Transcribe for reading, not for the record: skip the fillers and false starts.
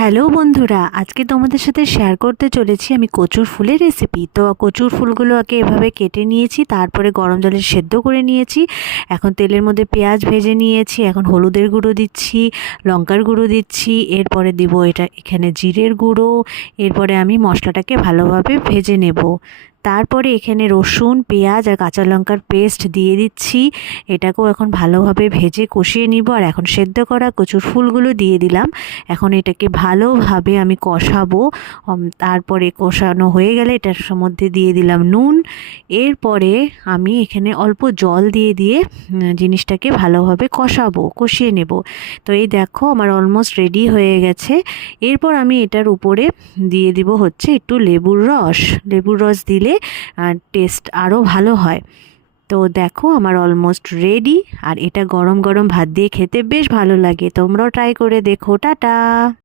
Hello বন্ধুরা, আজকে তোমাদের সাথে শেয়ার করতে চলেছি আমি কচুর ফুলের রেসিপি। তো কচুর ফুলগুলোকে এভাবে কেটে নিয়েছি, তারপরে গরম জলে সেদ্ধ করে নিয়েছি। এখন তেলের মধ্যে পেঁয়াজ ভেজে নিয়েছি, এখন হলুদের গুঁড়ো দিচ্ছি, লঙ্কার গুঁড়ো দিচ্ছি, এরপরে দিব এখানে জিরের গুঁড়ো। এরপরে আমি মশলাটাকে ভালোভাবে ভেজে নেব। তারপরে এখানে রসুন, পেঁয়াজ আর কাঁচা লঙ্কার পেস্ট দিয়ে দিচ্ছি। এটাকেও এখন ভালোভাবে ভেজে কষিয়ে নিব। আর এখন সেদ্ধ করা কচুর ফুলগুলো দিয়ে দিলাম। এখন এটাকে ভালোভাবে আমি কষাবো। তারপরে কষানো হয়ে গেলে এটার মধ্যে দিয়ে দিলাম নুন। এরপরে আমি এখানে অল্প জল দিয়ে দিয়ে জিনিসটাকে ভালোভাবে কষিয়ে নেব। তো এই দেখো আমার অলমোস্ট রেডি হয়ে গেছে। এরপর আমি এটার উপরে দিয়ে দিব হচ্ছে একটু লেবুর রস দিলে টেস্ট আরও ভালো হয়। তো দেখো আমার অলমোস্ট রেডি। আর এটা গরম গরম ভাত দিয়ে খেতে বেশ ভালো লাগে। তোমরাও ট্রাই করে দেখো। টাটা।